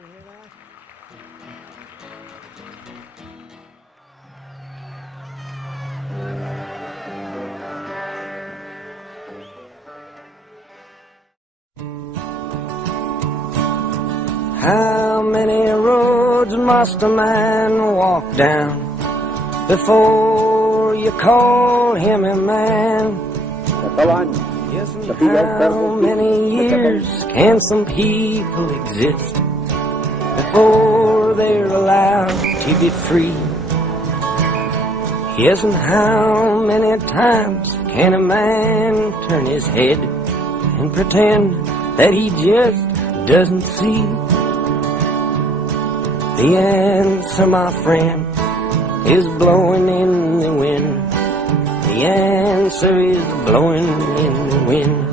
hear that? How many roads must a man walk down before you call him a man? Yes, and how many years can some people exist before they're allowed to be free? Yes, and how many times can a man turn his head and pretend that he just doesn't see? The answer, my friend, is blowing in the wind. The answer is blowing in the wind.